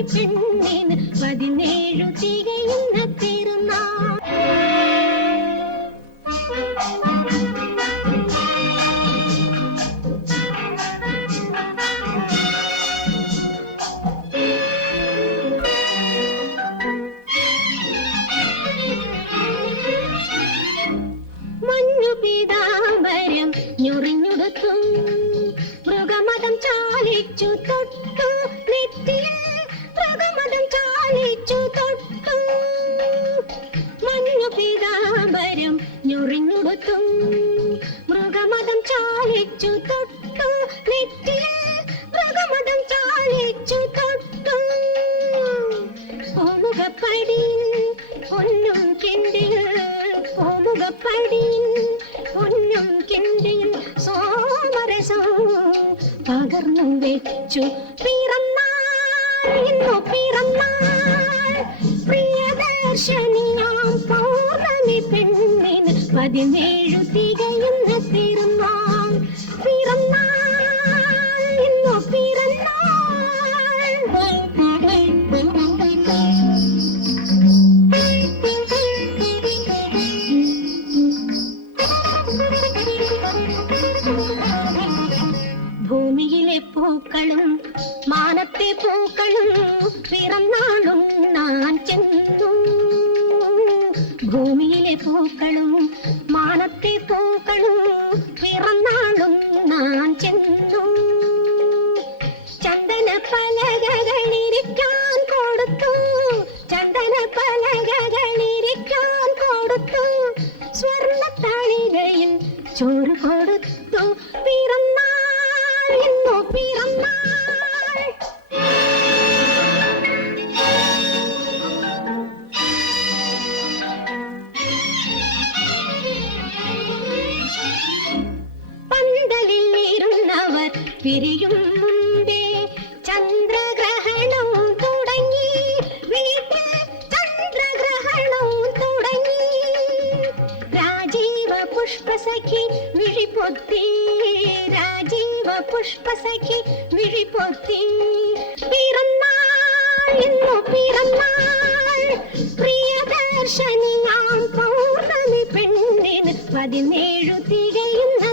പൗർണമി പെണ്ണിന് 17 തികയുന്ന തിരുനാൾ. പീതാംബരം ഞൊറിഞ്ഞുടുത്തു മൃഗമതം ചാലിച്ചു തൊട്ടു നെറ്റിയിൽ മൃഗമതം ചാലിച്ചു തൊട്ടു മഞ്ഞു പീതാംബരം ഞൊറിഞ്ഞുടുത്തു മൃഗമതം ചാലിച്ചു തൊട്ടു നെറ്റിയിൽ മൃഗമതം ചാലിച്ചു തൊട്ടു ഓമുഖപ്പടിയിൽ പൊന്നും കിണ്ടിയിൽ ഓമുഖപ്പടിയിൽ പൊന്നും കിണ്ടിയിൽ സോമരസം പകർന്നു വെച്ചു പിറന്നാൾ ഇന്നു പിറന്നാൾ പ്രിയദർശനിയാം പൗർണമി പെണ്ണിന് 17 തികയുന്ന തിരുനാൾ. പിറന്നാൾ ഇന്നു പിറന്നാൾ. ഭൂമിയിലെ പൂക്കളും മാനത്തെ പൂക്കളും പിറന്നാളും നാൻ ചെന്നു. ഭൂമിയിലെ പൂക്കളും മാനത്തെ പൂക്കളും പിറന്നാളും നാൻ ചെന്നു. ചന്ദന പലകകളിരിക്കാൻ കൊടുത്തു ചന്ദന പലകകളിരിക്കാൻ കൊടുത്തു സ്വർണ്ണ തളികയിൽ ചോറ് കൊടുത്തു. പിറന്നാൾ ഇന്നു പിറന്നാൾ. പന്തലിൽ ഇരുന്നവർ പിരിയും മുമ്പേ ചന്ദ്രഗ്രഹണവും തുടങ്ങി. വീട്ടിൽ ചന്ദ്രഗ്രഹണവും തുടങ്ങി. രാജീവ പുഷ്പസഖി വിഴിപൊത്തി രാജീവ പുഷ്പസഖി വിഴിപൊത്തി. പിറന്നാൾ ഇന്നു പിറന്നാൾ പ്രിയദർശനിയാം പൗർണമി പെണ്ണിന് 17 തികയുന്ന